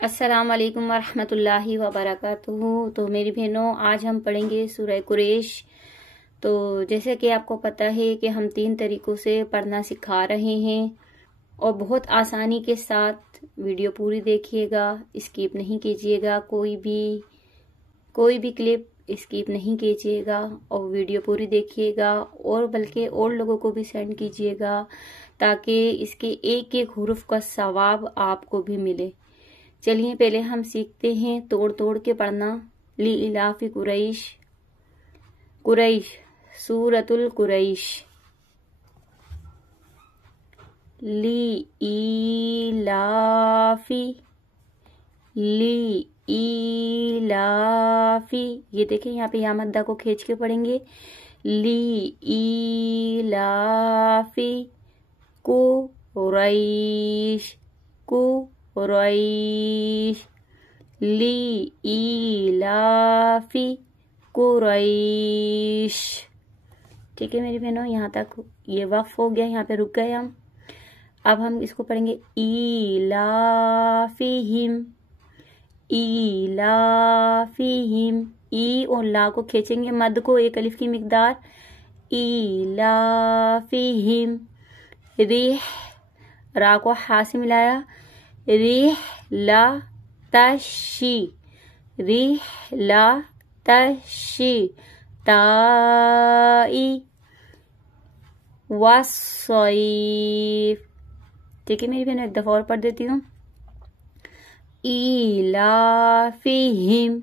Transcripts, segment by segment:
अस्सलाम वालेकुम वरहमतुल्लाहि वबरकातुहू। तो मेरी बहनों, आज हम पढ़ेंगे सूरह कुरैश। तो जैसे कि आपको पता है कि हम 3 तरीकों से पढ़ना सिखा रहे हैं और बहुत आसानी के साथ। वीडियो पूरी देखिएगा, स्किप नहीं कीजिएगा, कोई भी क्लिप स्किप नहीं कीजिएगा और वीडियो पूरी देखिएगा और बल्कि और लोगों को भी सेंड कीजिएगा ताकि इसके एक एक हुर्फ का सवाब आपको भी मिले। चलिए पहले हम सीखते हैं तोड़ तोड़ के पढ़ना। ली इलाफी कुरैश। कुरैश, सूरतुल कुरैश। ली इलाफी, ली इलाफी। ये देखें यहाँ पे या मद्दा को खींच के पढ़ेंगे। ली इलाफी कुरैश, कुरैश। ली इलाफी कुरैश। ठीक है मेरी बहनों, यहाँ तक ये वक्फ हो गया, यहाँ पे रुक गए हम। अब हम इसको पढ़ेंगे इलाफिहिम, इलाफिहिम। ई और ला को खींचेंगे, मद को एक अलिफ की मिकदार। इलाफिहिम। रिह, रा को हा से मिलाया। रिह ला तशी, रिह ला तशी। ताई वसैफ। ठीक है मेरी बहन, एक दफा और पढ़ देती हूँ। इलाफिहिम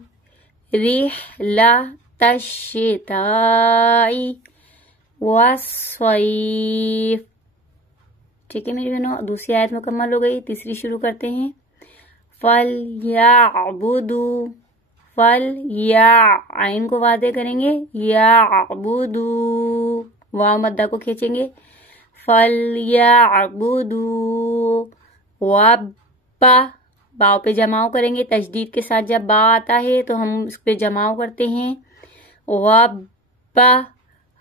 रिहलतश्शिताई वस्सैफ। ठीक है मेरी बहनों, दूसरी आयत मुकम्मल हो गई, तीसरी शुरू करते हैं। फलयाबुदू, फल या आइन को वादे करेंगे। याबुदू, वाव मद्दा को खींचेंगे। फलयाबुदू। वब्बा, बाव पे जमाव करेंगे। तशदीद के साथ जब बा आता है तो हम इस पे जमाव करते हैं। वब्बा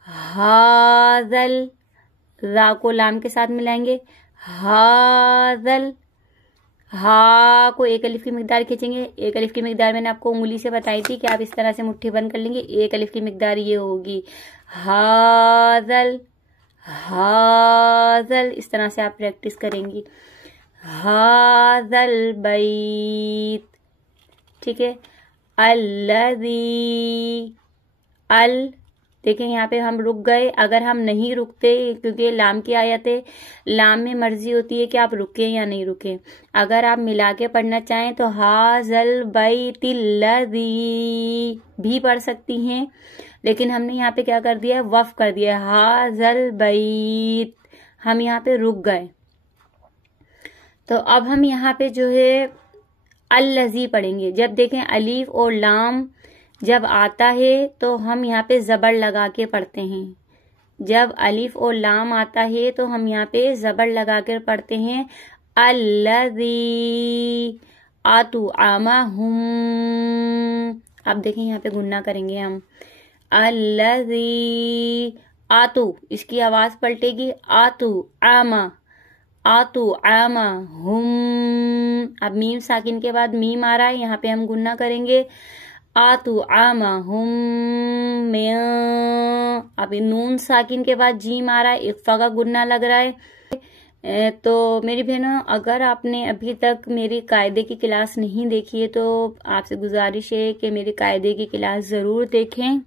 हाजल, रा को लाम के साथ मिलाएंगे। हाजल, हा को एक अलिफ की मिकदार खींचेंगे। एक अलिफ की मिकदार मैंने आपको उंगली से बताई थी कि आप इस तरह से मुट्ठी बंद कर लेंगे। एक अलिफ की मिकदार ये होगी। हाजल, हाजल, इस तरह से आप प्रैक्टिस करेंगी। हाजल बैत। ठीक है। अल्लज़ी, अल, देखें यहाँ पे हम रुक गए। अगर हम नहीं रुकते, क्योंकि लाम की आयत है, लाम में मर्जी होती है कि आप रुकें या नहीं रुकें। अगर आप मिला के पढ़ना चाहें तो हाजल बैतिल्लज़ी भी पढ़ सकती हैं, लेकिन हमने यहाँ पे क्या कर दिया, वफ कर दिया। हाजल बैत, हम यहाँ पे रुक गए। तो अब हम यहाँ पे जो है अल्लज़ी पढ़ेंगे। जब देखें अलीफ और लाम जब आता है तो हम यहाँ पे जबर लगा के पढ़ते हैं। जब अलीफ और लाम आता है तो हम यहाँ पे जबर लगा कर पढ़ते हैं। अल्लज़ी आतु आमा हुम। अब देखें यहाँ पे गुन्ना करेंगे हम। अल्लज़ी आतु, इसकी आवाज पलटेगी। आतु आमा, आतु आमा हुम। अब मीम साकिन के बाद मीम आ रहा है, यहाँ पे हम गुन्ना करेंगे। आतु आमा हुम में। अब नून साकिन के बाद जीम आ रहा है, इख्फा का गुन्ना लग रहा है। तो मेरी बहनों, अगर आपने अभी तक मेरी कायदे की क्लास नहीं देखी है तो आपसे गुजारिश है कि मेरी कायदे की क्लास जरूर देखें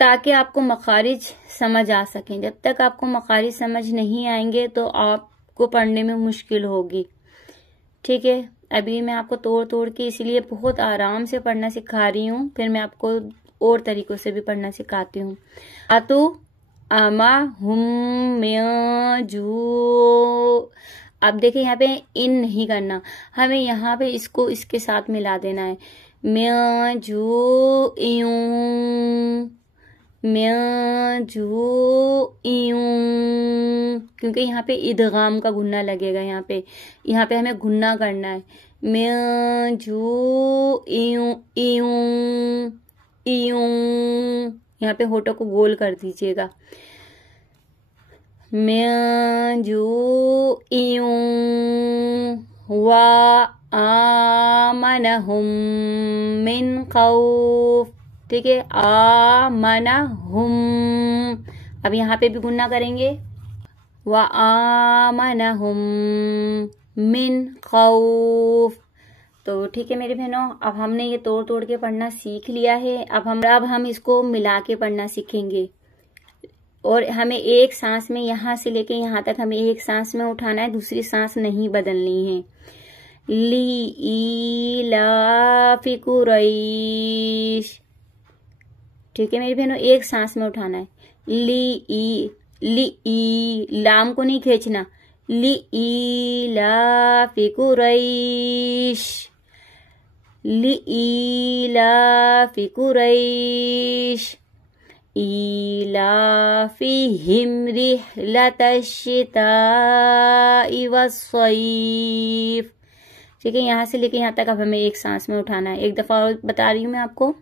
ताकि आपको मखारिज समझ आ सकें। जब तक आपको मखारिज समझ नहीं आएंगे तो आपको पढ़ने में मुश्किल होगी। ठीक है। अभी मैं आपको तोड़ तोड़ के इसलिए बहुत आराम से पढ़ना सिखा रही हूँ, फिर मैं आपको और तरीकों से भी पढ़ना सिखाती हूँ। आतु आमा हुम में जू। अब देखिए यहाँ पे इन नहीं करना, हमें यहाँ पे इसको इसके साथ मिला देना है। में जू यूं, में जू यूं, क्योंकि यहाँ पे इदगाम का गुन्ना लगेगा। यहाँ पे हमें गुन्ना करना है। में जू यूं यूं यूं, यहाँ पे होठों को गोल कर दीजिएगा। में जू यूं وآمنہم من خوف. ٹھیک ہے، آمنہم. اب یہاں پہ بھی گننا کریں گے. وآمنہم من خوف. تو ٹھیک ہے میری بہنوں، اب ہم نے یہ توڑ توڑ کے پڑھنا سیکھ لیا ہے. اب ہم اس کو ملا کے پڑھنا سیکھیں گے. اور ہمیں ایک سانس میں یہاں سے لے کے یہاں تک ہمیں ایک سانس میں اٹھانا ہے، دوسری سانس نہیں بدلنی ہے. لِإِيلَافِ قُرَيْشٍ. ٹھیک ہے میری بہنوں، ایک سانس میں اٹھانا ہے. لام کو نہیں کھینچنا. لِإِيلَافِ قُرَيْشٍ. لِإِيلَافِ قُرَيْشٍ إِيلَافِهِمْ رِحْلَةَ الشِّتَاءِ وَالصَّيْفِ. ٹھیک ہے، یہاں سے لے کے یہاں تک اب ہمیں ایک سانس میں اٹھانا ہے. ایک دفعہ اور بتا رہی ہوں میں آپ کو.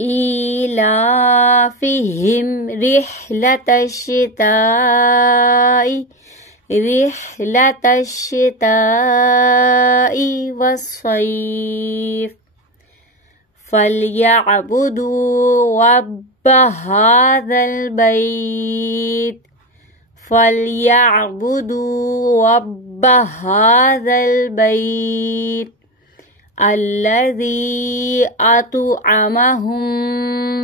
إِيلَافِهِمْ رِحْلَةَ الشِّتَاءِ وَالصَّيْفِ فَلْيَعْبُدُوا رَبَّ هَذَا الْبَيْتِ. فَلْيَعْبُدُوا رَبَّ هَذَا الْبَيْتِ الَّذِي أَطْعَمَهُم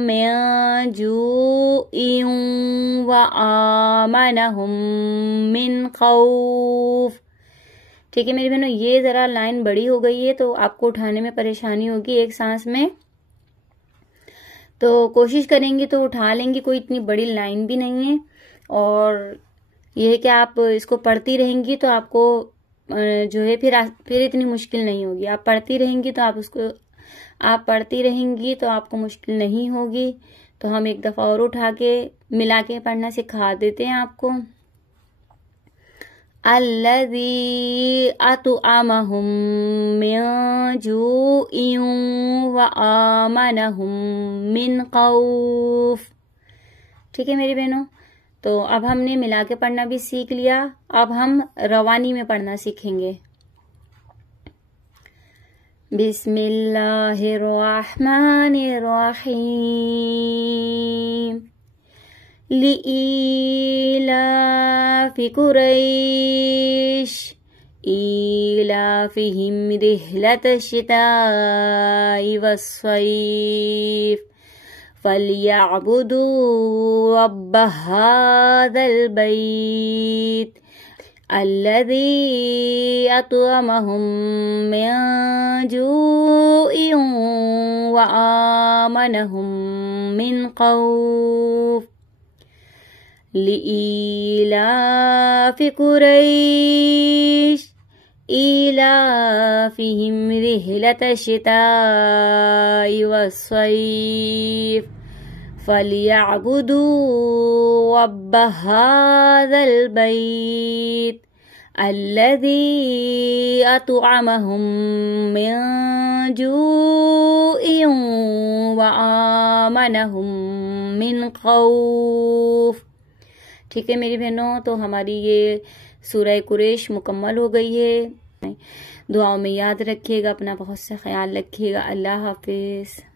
مِّن جُوعٍ وَآمَنَهُم مِّن خوف. ٹھیک ہے میری بہنوں، یہ ذرا لائن بڑی ہو گئی ہے تو آپ کو اٹھانے میں پریشانی ہوگی ایک سانس میں. تو کوشش کریں گی تو اٹھا لیں گی، کوئی اتنی بڑی لائن بھی نہیں ہے. اور یہ ہے کہ آپ اس کو پڑھتی رہیں گی تو آپ کو جو ہے پھر اتنی مشکل نہیں ہوگی. آپ پڑھتی رہیں گی تو پڑھتی رہیں گی تو آپ کو مشکل نہیں ہوگی. تو ہم ایک دفعہ اور اٹھا کے ملا کے پڑھنا سکھا دیتے ہیں آپ کو. الذی اطعمہم من جوع وآمنہم من خوف. ٹھیک ہے میری بہنوں، تو اب ہم نے ملا کے پڑھنا بھی سیکھ لیا. اب ہم روانی میں پڑھنا سیکھیں گے. بسم اللہ الرحمن الرحیم. لِإِيلَافِ قُرَيْشٍ إِيلَافِهِمْ رِحْلَةَ الشِّتَاءِ وَالصَّيْفِ فَلْيَعْبُدُوا رَبَّ هَذَا الْبَيْتِ الَّذِي أَطْعَمَهُم مِّن جُوعٍ وَآمَنَهُم مِّن خوف. لِإِيلَافِ قُرَيْشٍ إِيلَافِهِمْ رِحْلَةَ الشِّتَاءِ وَالصَّيْفِ فَلْيَعْبُدُوا رَبَّ هَذَا الْبَيْتِ الَّذِي أَطْعَمَهُم مِّن جُوعٍ وَآمَنَهُم مِّن خوف. ٹھیک ہے میری بہنوں، تو ہماری یہ سورہ قریش مکمل ہو گئی ہے. دعاؤں میں یاد رکھیے گا، اپنا بہت سے خیال رکھیے گا. اللہ حافظ.